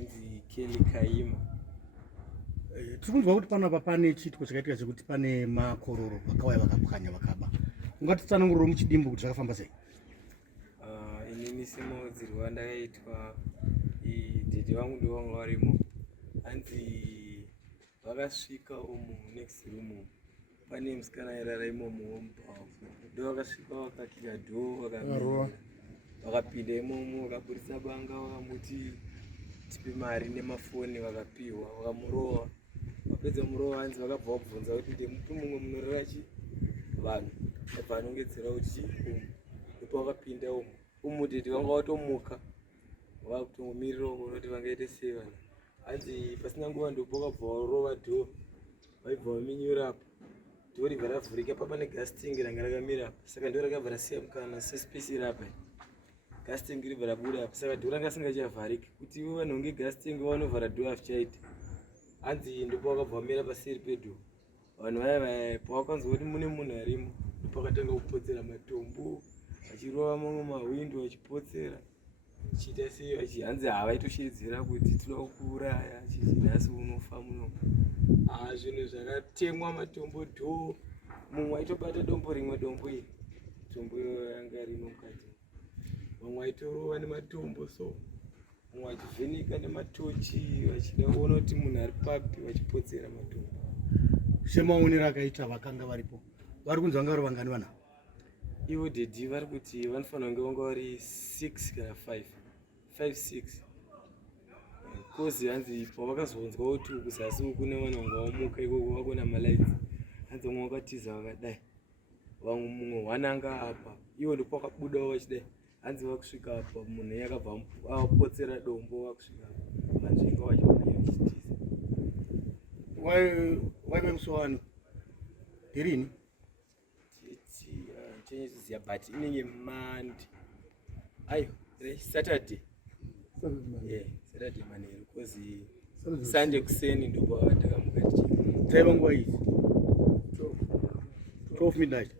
inzi Kelly Kaima. Tiri kunzwa kuti panapa pane chiitiko chakaitika chekuti pane makororo vakauya vakapwanya vakaba. Ungatitsanangurira muchidimbu kuti zvakafamba sei? Inini semudzirwa ndakaitwa dhedhe vangu ndovanga varimo. Hanzi vakasvika umu next room pane musikana airara imomo Mbavha. Ndovakasvika vakakira dhoo vakapinda imomo vakaburitsa banga vakamuti tipe mari nemafoni vakapiwa vakamurova. Vapedza murova hanzi vakabva vabvunza kuti ndemupi mumwe munorara vanhu abva anongedzera kuti umu ndipo vakapinda umu dhedhe vanga vatomuka vakutongomirira kuona kuti vangaite sei vanhu. Hanzi pasina nguva ndipo vakabva varova dhoo vaibva vaminyura apa dhoo ribva ravhurika papa negasitingi ranga rakamira apa saka ndo rakabva rasiya mukana sespesi rapa gasitingi ribva rabuda apa saka dhoo ranga risingachavhariki kuti ivo vanhonge gasitingi vanovhara dhoo hazvichaita. Hanzi ndipo vakabva vamira paseri pedyo vanhu vaya pavakanzwa kuti mune munhu arimo ndipo vakatanga kupotsera matombo vachirova mamwe mahwindo vachipotsera chiita sei hanzi havaitoshedzera kuti tinoda kukuuraya chizinhasi unofa muno. Zvinhu zvakatemwa matombo dhoo mumwe aitobata dombo rimwe dombo iri tombo yanga rino mukati vamwe aitorova nematombo so mumwe achivhenika nematochi vachida kuona kuti munhu ari papi vachipotsera matombo. Semaonero akaita vakanga varipo vari kunzi vanga vari vangani vanhu? Ivo dhedhi vari kuti vanofanira kunge vanga vari 6 kana 5-6 kozi hanzi pavakazonzwa kuti kuzasi uku kune vanhu vanga vamuka ikoko vakona malaidzi hanzi vamwe vakatiza vakadai vamwe mumwe hwananga apa ivo ndipo vakabudawo vachidai hanzi vakusvika apa munhu yakabva avapotsera dombo vakusvika manzvinga vachimanya vachitiza. Waive musi wani ndirini? Tichiziya but inenge Monday aiyo Saturday Saturday manheru kozi Sunday kuseni ndipo takamuka tichi taiva nguva idzi 12 midnight.